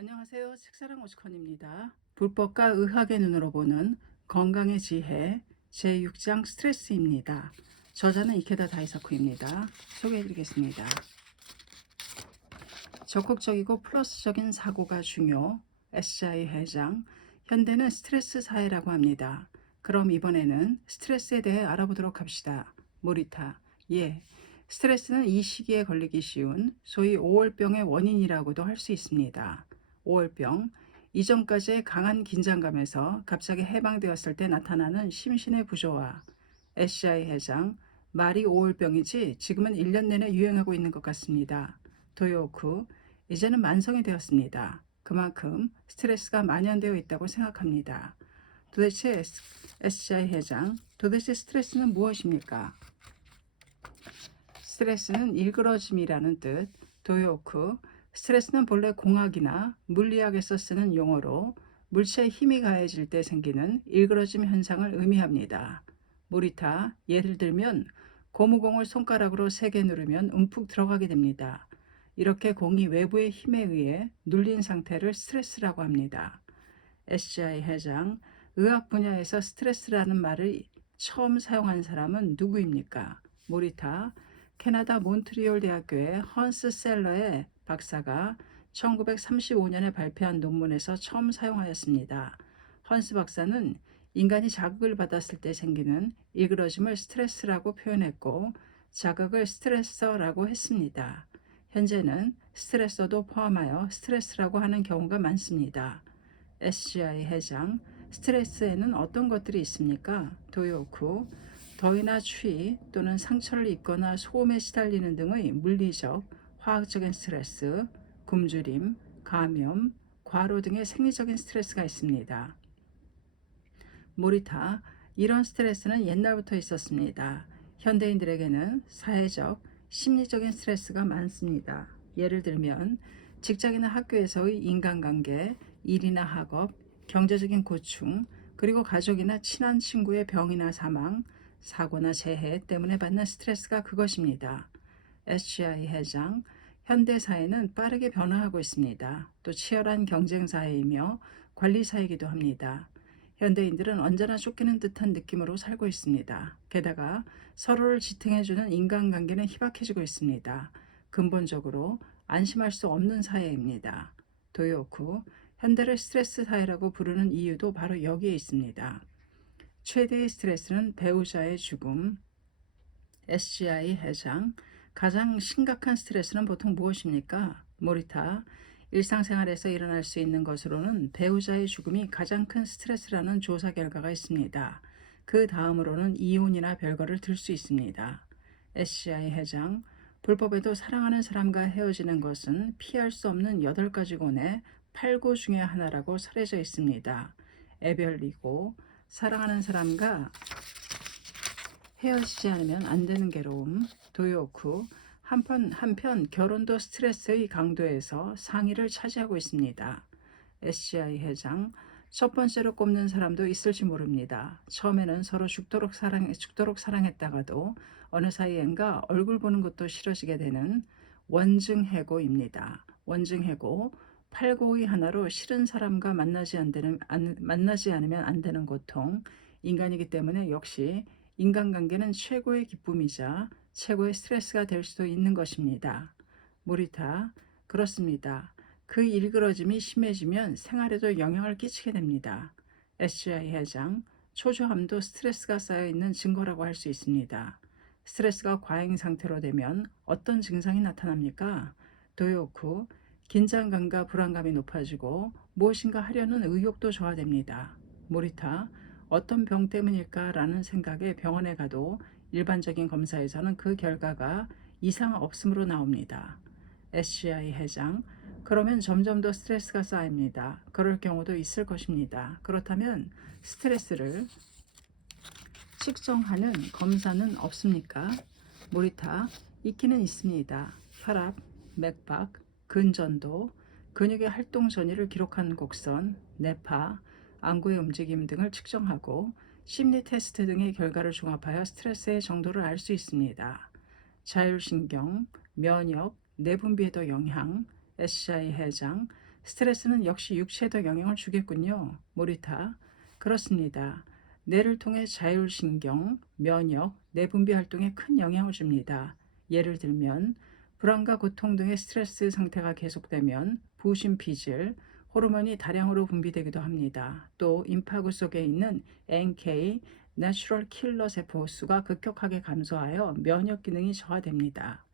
안녕하세요. 책사랑 오시컨입니다. 불법과 의학의 눈으로 보는 건강의 지혜 제6장 스트레스입니다. 저자는 이케다 다이사쿠입니다. 소개해드리겠습니다. 적극적이고 플러스적인 사고가 중요. SCI 회장, 현대는 스트레스 사회라고 합니다. 그럼 이번에는 스트레스에 대해 알아보도록 합시다. 모리타, 예. 스트레스는 이 시기에 걸리기 쉬운 소위 5월병의 원인이라고도 할 수 있습니다. 5월병, 이전까지의 강한 긴장감에서 갑자기 해방되었을 때 나타나는 심신의 부조화. SCI 회장, 말이 5월병이지 지금은 1년 내내 유행하고 있는 것 같습니다. 도요쿠, 이제는 만성이 되었습니다. 그만큼 스트레스가 만연되어 있다고 생각합니다. 도대체 SCI 회장, 도대체 스트레스는 무엇입니까? 스트레스는 일그러짐이라는 뜻. 도요쿠, 스트레스는 본래 공학이나 물리학에서 쓰는 용어로 물체에 힘이 가해질 때 생기는 일그러짐 현상을 의미합니다. 모리타, 예를 들면 고무공을 손가락으로 세게 누르면 움푹 들어가게 됩니다. 이렇게 공이 외부의 힘에 의해 눌린 상태를 스트레스라고 합니다. SCI 회장, 의학 분야에서 스트레스라는 말을 처음 사용한 사람은 누구입니까? 모리타, 캐나다 몬트리올 대학교의 헌스 셀러의 박사가 1935년에 발표한 논문에서 처음 사용하였습니다. 헌스 박사는 인간이 자극을 받았을 때 생기는 일그러짐을 스트레스라고 표현했고 자극을 스트레서라고 했습니다. 현재는 스트레서도 포함하여 스트레스라고 하는 경우가 많습니다. SCI 회장, 스트레스에는 어떤 것들이 있습니까? 도요쿠, 더위나 추위 또는 상처를 입거나 소음에 시달리는 등의 물리적, 화학적인 스트레스, 굶주림, 감염, 과로 등의 생리적인 스트레스가 있습니다. 모리타, 이런 스트레스는 옛날부터 있었습니다. 현대인들에게는 사회적, 심리적인 스트레스가 많습니다. 예를 들면 직장이나 학교에서의 인간관계, 일이나 학업, 경제적인 고충, 그리고 가족이나 친한 친구의 병이나 사망, 사고나 재해 때문에 받는 스트레스가 그것입니다. SCI 회장, 현대 사회는 빠르게 변화하고 있습니다. 또 치열한 경쟁 사회이며 관리 사회이기도 합니다. 현대인들은 언제나 쫓기는 듯한 느낌으로 살고 있습니다. 게다가 서로를 지탱해주는 인간관계는 희박해지고 있습니다. 근본적으로 안심할 수 없는 사회입니다. 도요쿠, 현대를 스트레스 사회라고 부르는 이유도 바로 여기에 있습니다. 최대의 스트레스는 배우자의 죽음. SGI 회장, 가장 심각한 스트레스는 보통 무엇입니까? 모리타, 일상생활에서 일어날 수 있는 것으로는 배우자의 죽음이 가장 큰 스트레스라는 조사 결과가 있습니다. 그 다음으로는 이혼이나 별거를 들 수 있습니다. SCI 회장, 불법에도 사랑하는 사람과 헤어지는 것은 피할 수 없는 8가지 고뇌 8고 중의 하나라고 설해져 있습니다. 애별리고, 사랑하는 사람과 헤어지지 않으면 안 되는 괴로움. 도요쿠, 한편 결혼도 스트레스의 강도에서 상위를 차지하고 있습니다. SCI 회장, 첫 번째로 꼽는 사람도 있을지 모릅니다. 처음에는 서로 죽도록 사랑했다가도 어느 사이엔가 얼굴 보는 것도 싫어지게 되는 원증해고입니다. 원증해고, 팔고의 하나로 싫은 사람과 만나지 않으면 안 되는 고통, 인간이기 때문에 역시 인간관계는 최고의 기쁨이자 최고의 스트레스가 될 수도 있는 것입니다. 모리타, 그렇습니다. 그 일그러짐이 심해지면 생활에도 영향을 끼치게 됩니다. SGI 회장, 초조함도 스트레스가 쌓여있는 증거라고 할 수 있습니다. 스트레스가 과잉 상태로 되면 어떤 증상이 나타납니까? 도요쿠, 긴장감과 불안감이 높아지고 무엇인가 하려는 의욕도 저하됩니다. 모리타, 어떤 병 때문일까라는 생각에 병원에 가도 일반적인 검사에서는 그 결과가 이상 없음으로 나옵니다. SCI 회장, 그러면 점점 더 스트레스가 쌓입니다. 그럴 경우도 있을 것입니다. 그렇다면 스트레스를 측정하는 검사는 없습니까? 모리타, 있기는 있습니다. 혈압, 맥박, 근전도, 근육의 활동 전이를 기록한 곡선, 뇌파, 안구의 움직임 등을 측정하고 심리 테스트 등의 결과를 종합하여 스트레스의 정도를 알 수 있습니다. 자율신경, 면역, 내분비에도 영향, SCI 해장, 스트레스는 역시 육체에도 영향을 주겠군요. 모리타. 그렇습니다. 뇌를 통해 자율신경, 면역, 내분비 활동에 큰 영향을 줍니다. 예를 들면 불안과 고통 등의 스트레스 상태가 계속되면 부신피질, 호르몬이 다량으로 분비되기도 합니다. 또 임파구 속에 있는 NK, 내추럴 킬러 세포 수가 급격하게 감소하여 면역 기능이 저하됩니다.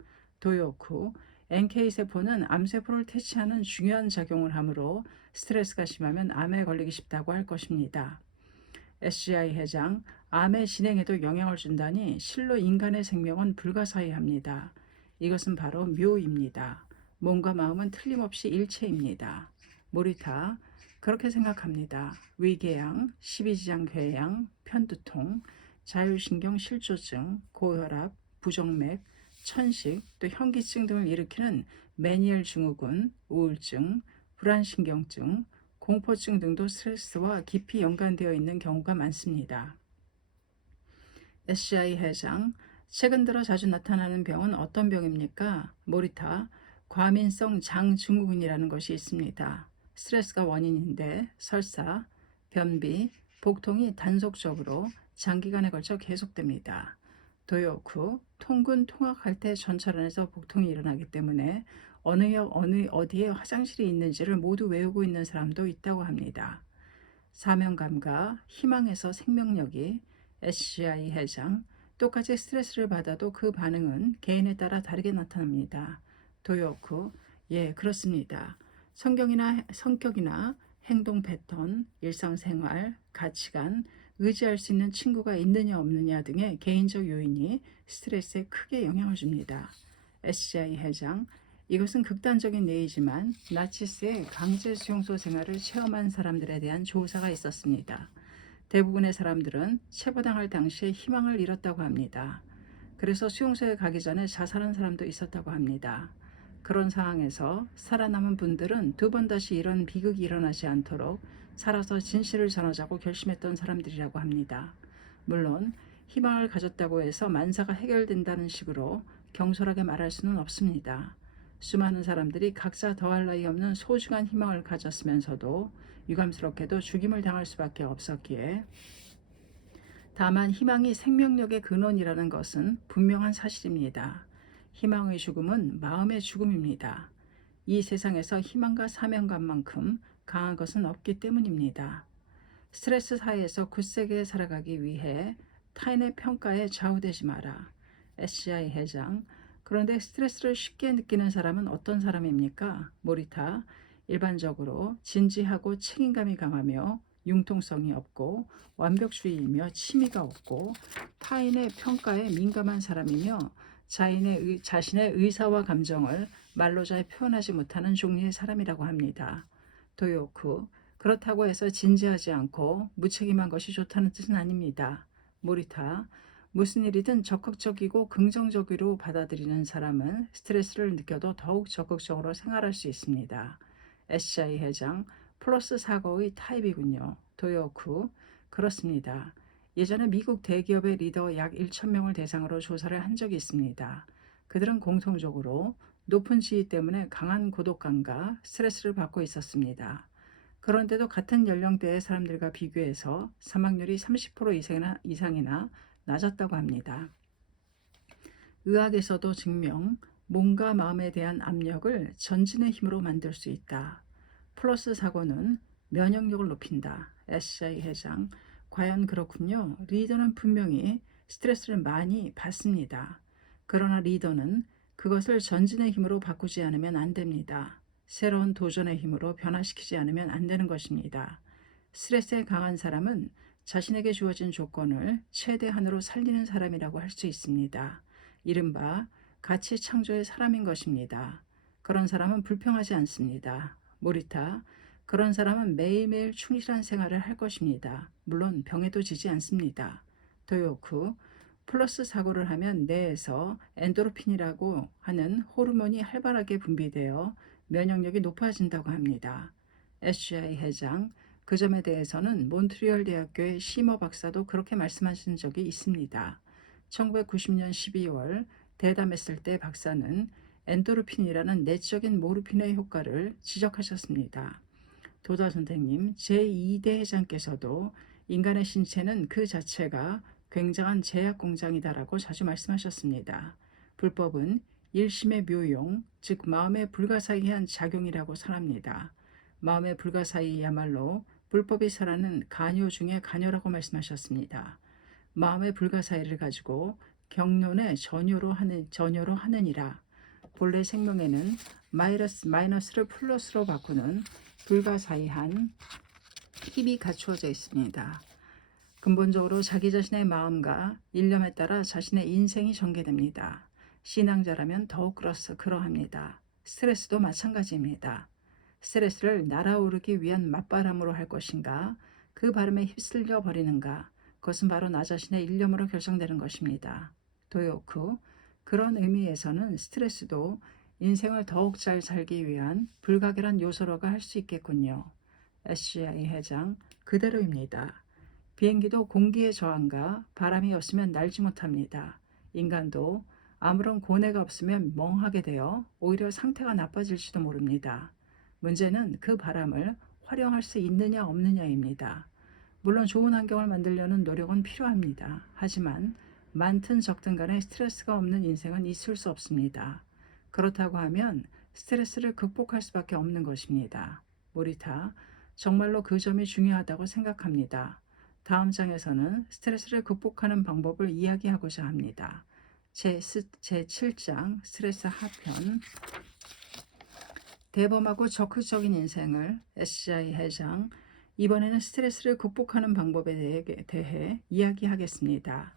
도요쿠, NK 세포는 암세포를 퇴치하는 중요한 작용을 하므로 스트레스가 심하면 암에 걸리기 쉽다고 할 것입니다. SGI 회장, 암의 진행에도 영향을 준다니 실로 인간의 생명은 불가사의합니다. 이것은 바로 묘입니다. 몸과 마음은 틀림없이 일체입니다. 모리타, 그렇게 생각합니다. 위궤양, 십이지장 궤양, 편두통, 자율신경 실조증, 고혈압, 부정맥, 천식, 또 현기증 등을 일으키는 메니엘 증후군, 우울증, 불안신경증, 공포증 등도 스트레스와 깊이 연관되어 있는 경우가 많습니다. SCI 회장, 최근 들어 자주 나타나는 병은 어떤 병입니까? 모리타, 과민성 장증후군이라는 것이 있습니다. 스트레스가 원인인데 설사, 변비, 복통이 단속적으로 장기간에 걸쳐 계속됩니다. 도요쿠, 통근 통학할 때 전철안에서 복통이 일어나기 때문에 어느 역 어디에 화장실이 있는지를 모두 외우고 있는 사람도 있다고 합니다. 사명감과 희망에서 생명력이 SCI 회장, 똑같이 스트레스를 받아도 그 반응은 개인에 따라 다르게 나타납니다. 도요쿠, 예, 그렇습니다. 성격이나 행동 패턴, 일상생활, 가치관, 의지할 수 있는 친구가 있느냐 없느냐 등의 개인적 요인이 스트레스에 크게 영향을 줍니다. SCI 회장, 이것은 극단적인 예이지만 나치스의 강제 수용소 생활을 체험한 사람들에 대한 조사가 있었습니다. 대부분의 사람들은 체포당할 당시에 희망을 잃었다고 합니다. 그래서 수용소에 가기 전에 자살한 사람도 있었다고 합니다. 그런 상황에서 살아남은 분들은 두 번 다시 이런 비극이 일어나지 않도록 살아서 진실을 전하자고 결심했던 사람들이라고 합니다. 물론 희망을 가졌다고 해서 만사가 해결된다는 식으로 경솔하게 말할 수는 없습니다. 수많은 사람들이 각자 더할 나위 없는 소중한 희망을 가졌으면서도 유감스럽게도 죽임을 당할 수밖에 없었기에, 다만 희망이 생명력의 근원이라는 것은 분명한 사실입니다. 희망의 죽음은 마음의 죽음입니다. 이 세상에서 희망과 사명감만큼 강한 것은 없기 때문입니다. 스트레스 사회에서 굳세게 살아가기 위해 타인의 평가에 좌우되지 마라. SCI 회장, 그런데 스트레스를 쉽게 느끼는 사람은 어떤 사람입니까? 모리타, 일반적으로 진지하고 책임감이 강하며 융통성이 없고 완벽주의이며 취미가 없고 타인의 평가에 민감한 사람이며 자신의 의사와 감정을 말로 잘 표현하지 못하는 종류의 사람이라고 합니다. 도요쿠, 그렇다고 해서 진지하지 않고 무책임한 것이 좋다는 뜻은 아닙니다. 모리타, 무슨 일이든 적극적이고 긍정적으로 받아들이는 사람은 스트레스를 느껴도 더욱 적극적으로 생활할 수 있습니다. SCI 회장, 플러스 사고의 타입이군요. 도요쿠, 그렇습니다. 예전에 미국 대기업의 리더 약 1,000명을 대상으로 조사를 한 적이 있습니다. 그들은 공통적으로 높은 지위 때문에 강한 고독감과 스트레스를 받고 있었습니다. 그런데도 같은 연령대의 사람들과 비교해서 사망률이 30% 이상이나 낮았다고 합니다. 의학에서도 증명, 몸과 마음에 대한 압력을 전진의 힘으로 만들 수 있다. 플러스 사고는 면역력을 높인다. SCI 회장, 과연 그렇군요. 리더는 분명히 스트레스를 많이 받습니다. 그러나 리더는 그것을 전진의 힘으로 바꾸지 않으면 안 됩니다. 새로운 도전의 힘으로 변화시키지 않으면 안 되는 것입니다. 스트레스에 강한 사람은 자신에게 주어진 조건을 최대한으로 살리는 사람이라고 할 수 있습니다. 이른바 가치 창조의 사람인 것입니다. 그런 사람은 불평하지 않습니다. 모리타, 그런 사람은 매일매일 충실한 생활을 할 것입니다. 물론 병에도 지지 않습니다. 도요쿠, 플러스 사고를 하면 뇌에서 엔도르핀이라고 하는 호르몬이 활발하게 분비되어 면역력이 높아진다고 합니다. SGI 회장, 그 점에 대해서는 몬트리올 대학교의 시머 박사도 그렇게 말씀하신 적이 있습니다. 1990년 12월 대담했을 때 박사는 엔도르핀이라는 내적인 모르핀의 효과를 지적하셨습니다. 도다 선생님 제2대 회장께서도 인간의 신체는 그 자체가 굉장한 제약 공장이다라고 자주 말씀하셨습니다. 불법은 일심의 묘용, 즉 마음의 불가사의한 작용이라고 설합니다. 마음의 하사이야말로 불법이 설하는 간요 중의 간요라고 말씀하셨습니다. 마음의 불가사의를 가지고 경론의 전요로 하느니라. 본래 생명에는 마이너스를 플러스로 바꾸는 불가사의한 힘이 갖추어져 있습니다. 근본적으로 자기 자신의 마음과 일념에 따라 자신의 인생이 전개됩니다. 신앙자라면 더욱 그러합니다. 스트레스도 마찬가지입니다. 스트레스를 날아오르기 위한 맞바람으로 할 것인가, 그 바람에 휩쓸려 버리는가, 그것은 바로 나 자신의 일념으로 결정되는 것입니다. 도요쿠, 그런 의미에서는 스트레스도 인생을 더욱 잘 살기 위한 불가결한 요소라고 할 수 있겠군요. SCI 회장, 그대로입니다. 비행기도 공기의 저항과 바람이 없으면 날지 못합니다. 인간도 아무런 고뇌가 없으면 멍하게 되어 오히려 상태가 나빠질지도 모릅니다. 문제는 그 바람을 활용할 수 있느냐 없느냐입니다. 물론 좋은 환경을 만들려는 노력은 필요합니다. 하지만 많든 적든 간에 스트레스가 없는 인생은 있을 수 없습니다. 그렇다고 하면 스트레스를 극복할 수밖에 없는 것입니다. 모리타, 정말로 그 점이 중요하다고 생각합니다. 다음 장에서는 스트레스를 극복하는 방법을 이야기하고자 합니다. 제7장 스트레스 하편, 대범하고 적극적인 인생을 SCI 회장, 이번에는 스트레스를 극복하는 방법에 대해 이야기하겠습니다.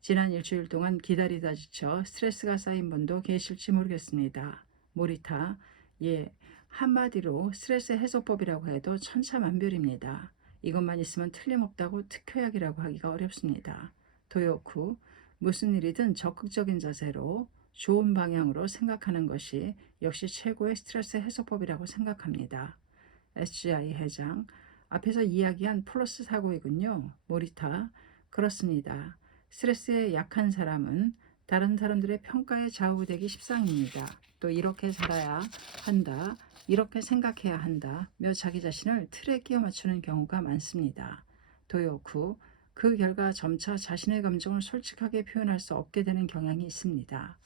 지난 일주일 동안 기다리다 지쳐 스트레스가 쌓인 분도 계실지 모르겠습니다. 모리타, 예, 한마디로 스트레스 해소법이라고 해도 천차만별입니다. 이것만 있으면 틀림없다고 특효약이라고 하기가 어렵습니다. 도요쿠, 무슨 일이든 적극적인 자세로 좋은 방향으로 생각하는 것이 역시 최고의 스트레스 해소법이라고 생각합니다. SGI 회장, 앞에서 이야기한 플러스 사고이군요. 모리타, 그렇습니다. 스트레스에 약한 사람은 다른 사람들의 평가에 좌우되기 십상입니다. 또 이렇게 살아야 한다, 이렇게 생각해야 한다며 자기 자신을 틀에 끼워 맞추는 경우가 많습니다. 도요쿠, 그 결과 점차 자신의 감정을 솔직하게 표현할 수 없게 되는 경향이 있습니다.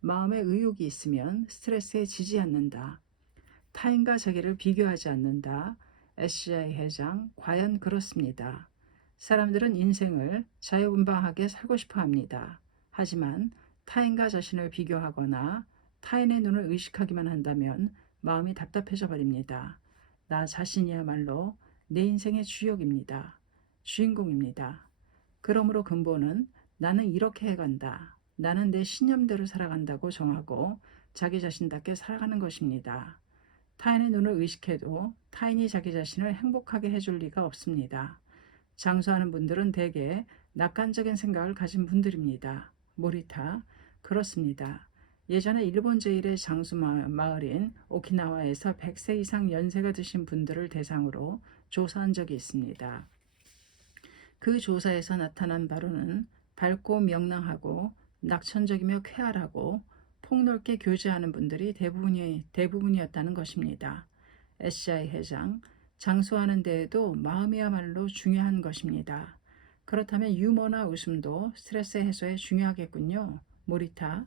마음에 의욕이 있으면 스트레스에 지지 않는다. 타인과 자기를 비교하지 않는다. SCI 회장, 과연 그렇습니다. 사람들은 인생을 자유분방하게 살고 싶어 합니다. 하지만 타인과 자신을 비교하거나 타인의 눈을 의식하기만 한다면 마음이 답답해져 버립니다. 나 자신이야말로 내 인생의 주역입니다. 주인공입니다. 그러므로 근본은 나는 이렇게 해간다. 나는 내 신념대로 살아간다고 정하고 자기 자신답게 살아가는 것입니다. 타인의 눈을 의식해도 타인이 자기 자신을 행복하게 해줄 리가 없습니다. 장수하는 분들은 대개 낙관적인 생각을 가진 분들입니다. 모리타, 그렇습니다. 예전에 일본 제1의 장수 마을인 오키나와에서 100세 이상 연세가 드신 분들을 대상으로 조사한 적이 있습니다. 그 조사에서 나타난 바로는 밝고 명랑하고 낙천적이며 쾌활하고 폭넓게 교제하는 분들이 대부분이었다는 것입니다. SCI 회장, 장수하는 데에도 마음이야말로 중요한 것입니다. 그렇다면 유머나 웃음도 스트레스 해소에 중요하겠군요. 모리타,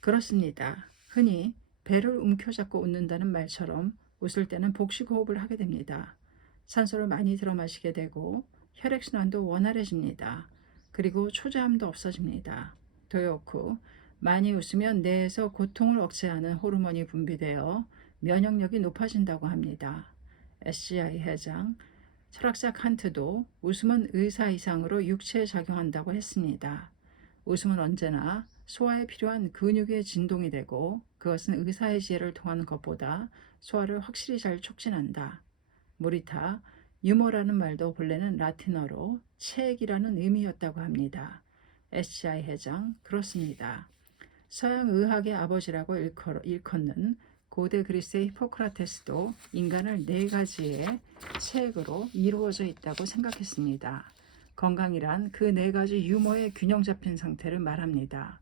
그렇습니다. 흔히 배를 움켜잡고 웃는다는 말처럼 웃을 때는 복식호흡을 하게 됩니다. 산소를 많이 들어 마시게 되고 혈액순환도 원활해집니다. 그리고 초조함도 없어집니다. 도요쿠, 많이 웃으면 뇌에서 고통을 억제하는 호르몬이 분비되어 면역력이 높아진다고 합니다. SCI 회장, 철학자 칸트도 웃음은 의사 이상으로 육체에 작용한다고 했습니다. 웃음은 언제나 소화에 필요한 근육의 진동이 되고 그것은 의사의 지혜를 통하는 것보다 소화를 확실히 잘 촉진한다. 모리타, 유머라는 말도 본래는 라틴어로 체액이라는 의미였다고 합니다. SCI 회장, 그렇습니다. 서양 의학의 아버지라고 일컫는 고대 그리스의 히포크라테스도 인간을 4가지의 체액으로 이루어져 있다고 생각했습니다. 건강이란 그 4가지 유머의 균형 잡힌 상태를 말합니다.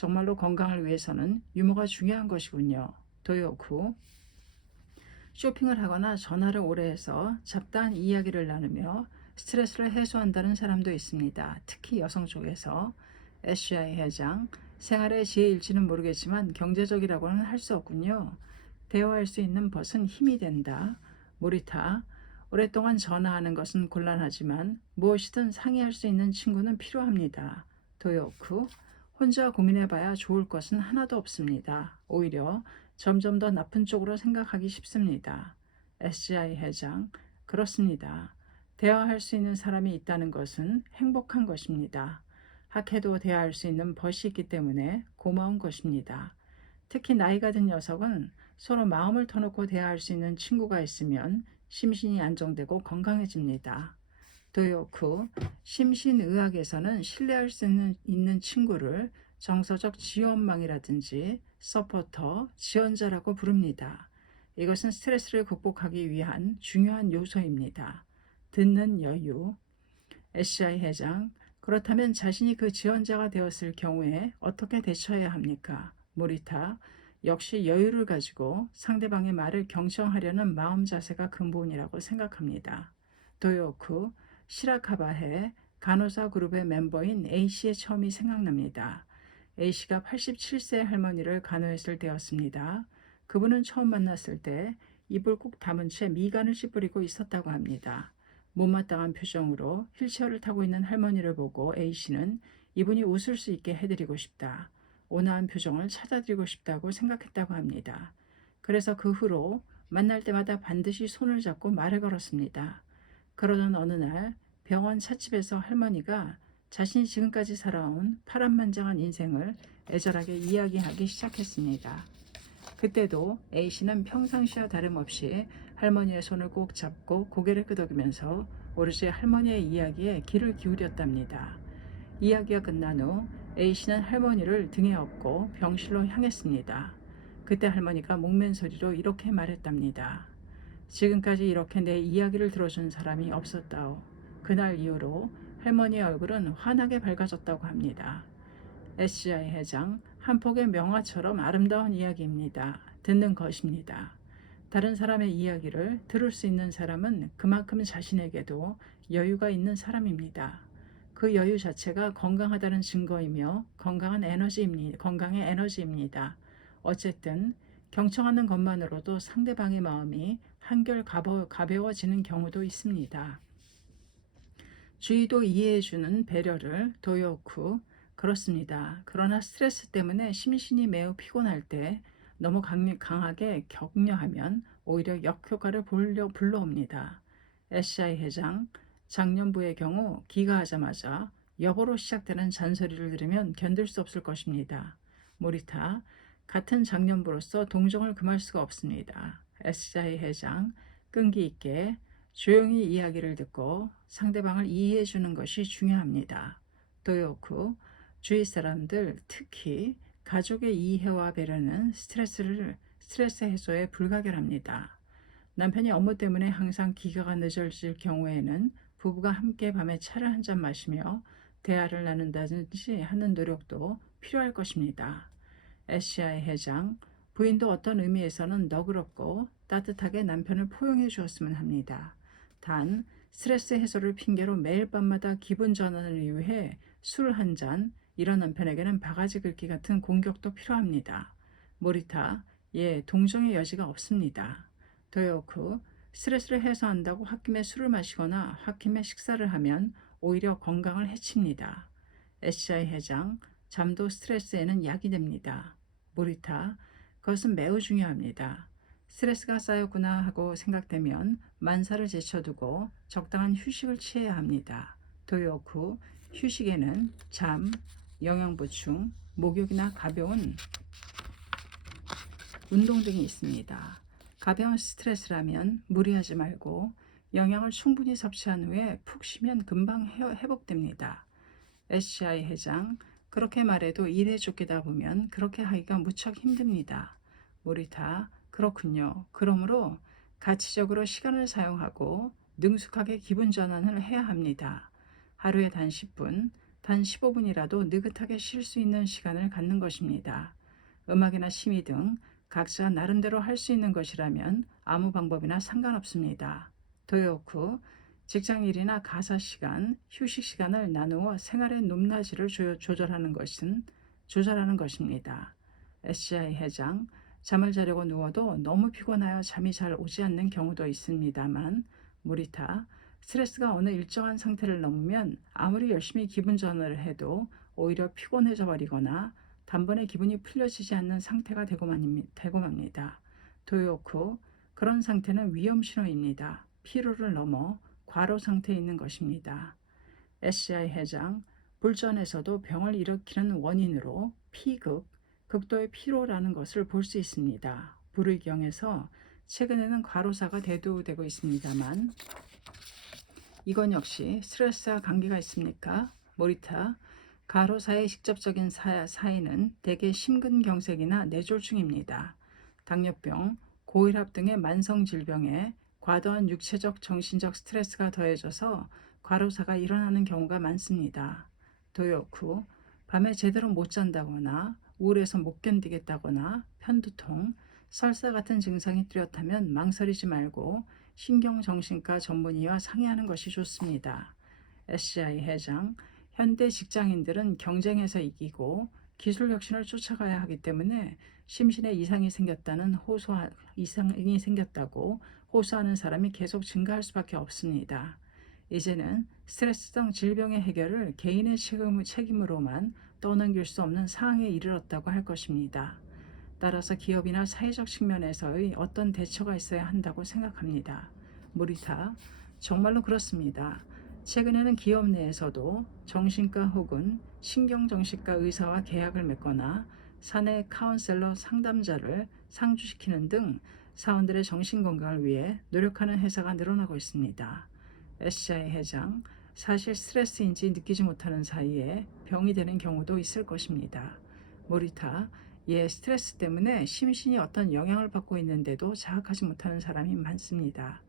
정말로 건강을 위해서는 유머가 중요한 것이군요. 도요쿠. 쇼핑을 하거나 전화를 오래 해서 잡다한 이야기를 나누며 스트레스를 해소한다는 사람도 있습니다. 특히 여성 쪽에서. SCI 회장, 생활의 지혜일지는 모르겠지만 경제적이라고는 할 수 없군요. 대화할 수 있는 벗은 힘이 된다. 모리타, 오랫동안 전화하는 것은 곤란하지만 무엇이든 상의할 수 있는 친구는 필요합니다. 도요쿠, 혼자 고민해봐야 좋을 것은 하나도 없습니다. 오히려 점점 더 나쁜 쪽으로 생각하기 쉽습니다. SGI 회장, 그렇습니다. 대화할 수 있는 사람이 있다는 것은 행복한 것입니다. 학회도 대화할 수 있는 벗이 있기 때문에 고마운 것입니다. 특히 나이가 든 녀석은 서로 마음을 터놓고 대화할 수 있는 친구가 있으면 심신이 안정되고 건강해집니다. 도요쿠, 심신의학에서는 신뢰할 수 있는 친구를 정서적 지원망이라든지 서포터, 지원자라고 부릅니다. 이것은 스트레스를 극복하기 위한 중요한 요소입니다. 듣는 여유. SCI 회장, 그렇다면 자신이 그 지원자가 되었을 경우에 어떻게 대처해야 합니까? 모리타, 역시 여유를 가지고 상대방의 말을 경청하려는 마음 자세가 근본이라고 생각합니다. 도요쿠, 시라카바해 간호사 그룹의 멤버인 A씨의 처음이 생각납니다. A씨가 87세 할머니를 간호했을 때였습니다. 그분은 처음 만났을 때 입을 꾹 다문 채 미간을 찌푸리고 있었다고 합니다. 못마땅한 표정으로 휠체어를 타고 있는 할머니를 보고 A씨는 이분이 웃을 수 있게 해드리고 싶다. 온화한 표정을 찾아드리고 싶다고 생각했다고 합니다. 그래서 그 후로 만날 때마다 반드시 손을 잡고 말을 걸었습니다. 그러던 어느 날 병원 찻집에서 할머니가 자신이 지금까지 살아온 파란만장한 인생을 애절하게 이야기하기 시작했습니다. 그때도 A씨는 평상시와 다름없이 할머니의 손을 꼭 잡고 고개를 끄덕이면서 오로지 할머니의 이야기에 귀를 기울였답니다. 이야기가 끝난 후 A씨는 할머니를 등에 업고 병실로 향했습니다. 그때 할머니가 목맨 소리로 이렇게 말했답니다. 지금까지 이렇게 내 이야기를 들어준 사람이 없었다오. 그날 이후로 할머니의 얼굴은 환하게 밝아졌다고 합니다. SCI 회장, 한 폭의 명화처럼 아름다운 이야기입니다. 듣는 것입니다. 다른 사람의 이야기를 들을 수 있는 사람은 그만큼 자신에게도 여유가 있는 사람입니다. 그 여유 자체가 건강하다는 증거이며 건강의 에너지입니다. 어쨌든 경청하는 것만으로도 상대방의 마음이 한결 가벼워지는 경우도 있습니다. 주의도 이해해주는 배려를. 도요쿠, 그렇습니다. 그러나 스트레스 때문에 심신이 매우 피곤할 때 너무 강하게 격려하면 오히려 역효과를 불러옵니다. SCI 회장, 장년부의 경우 귀가하자마자 여보로 시작되는 잔소리를 들으면 견딜 수 없을 것입니다. 모리타, 같은 장년부로서 동정을 금할 수가 없습니다. SCI 회장, 끈기 있게 조용히 이야기를 듣고 상대방을 이해해 주는 것이 중요합니다. 도요쿠, 주위 사람들, 특히 가족의 이해와 배려는 스트레스 해소에 불가결합니다. 남편이 업무 때문에 항상 귀가가 늦어질 경우에는 부부가 함께 밤에 차를 한 잔 마시며 대화를 나눈다든지 하는 노력도 필요할 것입니다. SCI 회장, 부인도 어떤 의미에서는 너그럽고 따뜻하게 남편을 포용해 주었으면 합니다. 단, 스트레스 해소를 핑계로 매일 밤마다 기분 전환을 위해 술 한 잔, 이런 남편에게는 바가지 긁기 같은 공격도 필요합니다. 모리타, 동정의 여지가 없습니다. 도요쿠, 스트레스를 해소한다고 홧김에 술을 마시거나 홧김에 식사를 하면 오히려 건강을 해칩니다. SCI 회장, 잠도 스트레스에는 약이 됩니다. 모리타, 그것은 매우 중요합니다. 스트레스가 쌓였구나 하고 생각되면 만사를 제쳐두고 적당한 휴식을 취해야 합니다. 도요쿠, 휴식에는 잠, 영양보충, 목욕이나 가벼운 운동 등이 있습니다. 가벼운 스트레스라면 무리하지 말고 영양을 충분히 섭취한 후에 푹 쉬면 금방 회복됩니다. SCI 회장, 그렇게 말해도 일에 쫓기다 보면 그렇게 하기가 무척 힘듭니다. 모리타, 그렇군요. 그러므로 가치적으로 시간을 사용하고 능숙하게 기분 전환을 해야 합니다. 하루에 단 10분, 단 15분이라도 느긋하게 쉴 수 있는 시간을 갖는 것입니다. 음악이나 취미 등 각자 나름대로 할 수 있는 것이라면 아무 방법이나 상관없습니다. 도요쿠, 직장일이나 가사 시간, 휴식 시간을 나누어 생활의 높낮이를 조절하는 것입니다. SCI 회장, 잠을 자려고 누워도 너무 피곤하여 잠이 잘 오지 않는 경우도 있습니다만, 모리타, 스트레스가 어느 일정한 상태를 넘으면 아무리 열심히 기분 전환을 해도 오히려 피곤해져 버리거나 단번에 기분이 풀려지지 않는 상태가 되고 맙니다. 도요쿠, 그런 상태는 위험 신호입니다. 피로를 넘어 과로 상태에 있는 것입니다. SCI 회장, 불전에서도 병을 일으키는 원인으로 피극, 극도의 피로라는 것을 볼 수 있습니다. 불의경에서 최근에는 과로사가 대두되고 있습니다만 이건 역시 스트레스와 관계가 있습니까? 모리타, 과로사의 직접적인 사인은 대개 심근경색이나 뇌졸중입니다. 당뇨병, 고혈압 등의 만성 질병에 과도한 육체적, 정신적 스트레스가 더해져서 과로사가 일어나는 경우가 많습니다. 도요쿠, 밤에 제대로 못 잔다거나 우울해서 못 견디겠다거나 편두통, 설사 같은 증상이 뚜렷하면 망설이지 말고 신경정신과 전문의와 상의하는 것이 좋습니다. SCI 회장, 현대 직장인들은 경쟁에서 이기고 기술 혁신을 쫓아가야 하기 때문에 심신에 이상이 생겼다고 호소하는 사람이 계속 증가할 수밖에 없습니다. 이제는 스트레스성 질병의 해결을 개인의 책임으로만 떠넘길 수 없는 상황에 이르렀다고 할 것입니다. 따라서 기업이나 사회적 측면에서의 어떤 대처가 있어야 한다고 생각합니다. 모리타, 정말로 그렇습니다. 최근에는 기업 내에서도 정신과 혹은 신경정신과 의사와 계약을 맺거나 사내 카운셀러 상담자를 상주시키는 등 사원들의 정신건강을 위해 노력하는 회사가 늘어나고 있습니다. SCI 회장, 사실 스트레스인지 느끼지 못하는 사이에 병이 되는 경우도 있을 것입니다. 모리타, 스트레스 때문에 심신이 어떤 영향을 받고 있는데도 자각하지 못하는 사람이 많습니다.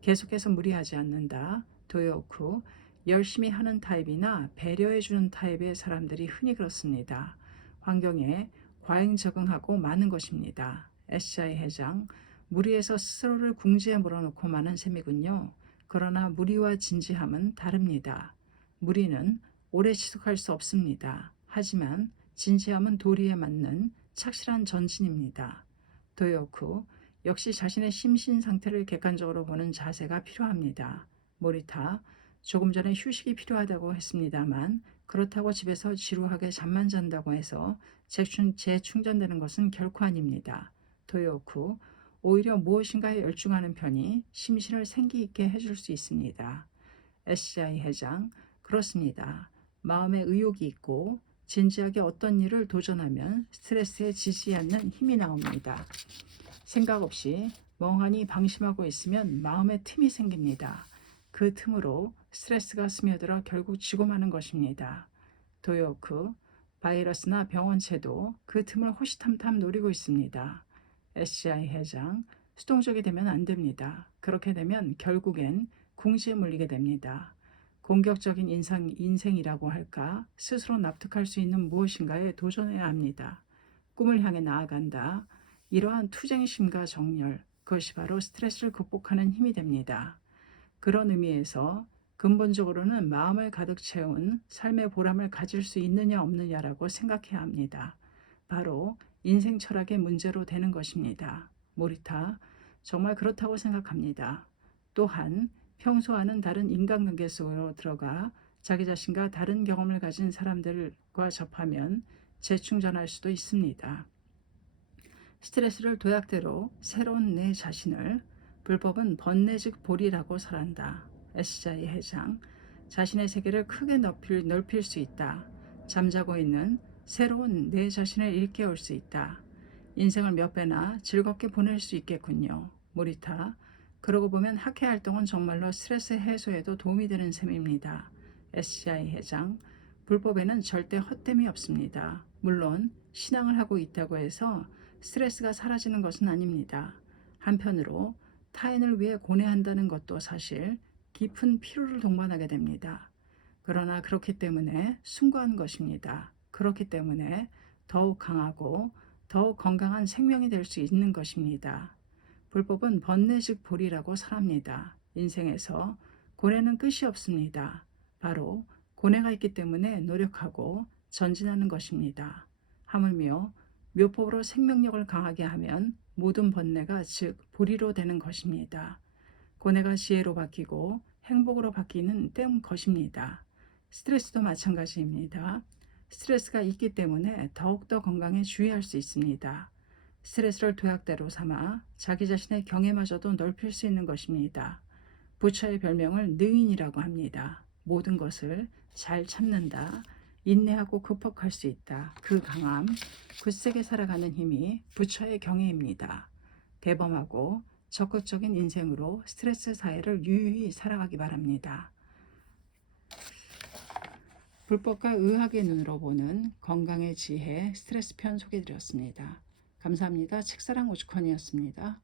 계속해서 무리하지 않는다. 도요쿠, 열심히 하는 타입이나 배려해주는 타입의 사람들이 흔히 그렇습니다. 환경에 과잉 적응하고 많은 것입니다. SCI 회장, 무리해서 스스로를 궁지에 몰아넣고 마는 셈이군요. 그러나 무리와 진지함은 다릅니다. 무리는 오래 지속할 수 없습니다. 하지만 진지함은 도리에 맞는 착실한 전진입니다. 도요쿠, 역시 자신의 심신 상태를 객관적으로 보는 자세가 필요합니다. 모리타, 조금 전에 휴식이 필요하다고 했습니다만 그렇다고 집에서 지루하게 잠만 잔다고 해서 재충전되는 것은 결코 아닙니다. 도요쿠, 오히려 무엇인가에 열중하는 편이 심신을 생기 있게 해줄 수 있습니다. SCI 회장, 그렇습니다. 마음에 의욕이 있고 진지하게 어떤 일을 도전하면 스트레스에 지지 않는 힘이 나옵니다. 생각 없이 멍하니 방심하고 있으면 마음에 틈이 생깁니다. 그 틈으로 스트레스가 스며들어 결국 지고 마는 것입니다. 도요크, 바이러스나 병원체도 그 틈을 호시탐탐 노리고 있습니다. SCI 회장, 수동적이 되면 안 됩니다. 그렇게 되면 결국엔 궁지에 몰리게 됩니다. 공격적인 인생이라고 할까, 스스로 납득할 수 있는 무엇인가에 도전해야 합니다. 꿈을 향해 나아간다. 이러한 투쟁심과 정열, 그것이 바로 스트레스를 극복하는 힘이 됩니다. 그런 의미에서 근본적으로는 마음을 가득 채운 삶의 보람을 가질 수 있느냐 없느냐라고 생각해야 합니다. 바로 인생 철학의 문제로 되는 것입니다. 모리타, 정말 그렇다고 생각합니다. 또한 평소와는 다른 인간관계 속으로 들어가 자기 자신과 다른 경험을 가진 사람들과 접하면 재충전할 수도 있습니다. 스트레스를 도약대로 새로운 내 자신을 불법은 번뇌 즉 보리라고 설한다. SCI 회장, 자신의 세계를 크게 넓힐 수 있다. 잠자고 있는 새로운 내 자신을 일깨울 수 있다. 인생을 몇 배나 즐겁게 보낼 수 있겠군요. 모리타, 그러고 보면 학회 활동은 정말로 스트레스 해소에도 도움이 되는 셈입니다. SCI 회장, 불법에는 절대 헛됨이 없습니다. 물론 신앙을 하고 있다고 해서 스트레스가 사라지는 것은 아닙니다. 한편으로 타인을 위해 고뇌한다는 것도 사실 깊은 피로를 동반하게 됩니다. 그러나 그렇기 때문에 숭고한 것입니다. 그렇기 때문에 더욱 강하고 더욱 건강한 생명이 될 수 있는 것입니다. 불법은 번뇌식 볼이라고 설합니다. 인생에서 고뇌는 끝이 없습니다. 바로 고뇌가 있기 때문에 노력하고 전진하는 것입니다. 하물며 묘법으로 생명력을 강하게 하면 모든 번뇌가 즉 불의로 되는 것입니다. 고뇌가 지혜로 바뀌고 행복으로 바뀌는 것입니다. 스트레스도 마찬가지입니다. 스트레스가 있기 때문에 더욱더 건강에 주의할 수 있습니다. 스트레스를 도약대로 삼아 자기 자신의 경애마저도 넓힐 수 있는 것입니다. 부처의 별명을 능인이라고 합니다. 모든 것을 잘 참는다. 인내하고 극복할 수 있다. 그 강함, 굳세게 살아가는 힘이 부처의 경애입니다. 대범하고 적극적인 인생으로 스트레스 사회를 유유히 살아가기 바랍니다. 불법과 의학의 눈으로 보는 건강의 지혜 스트레스 편 소개드렸습니다. 감사합니다. 책사랑 오죽헌이었습니다.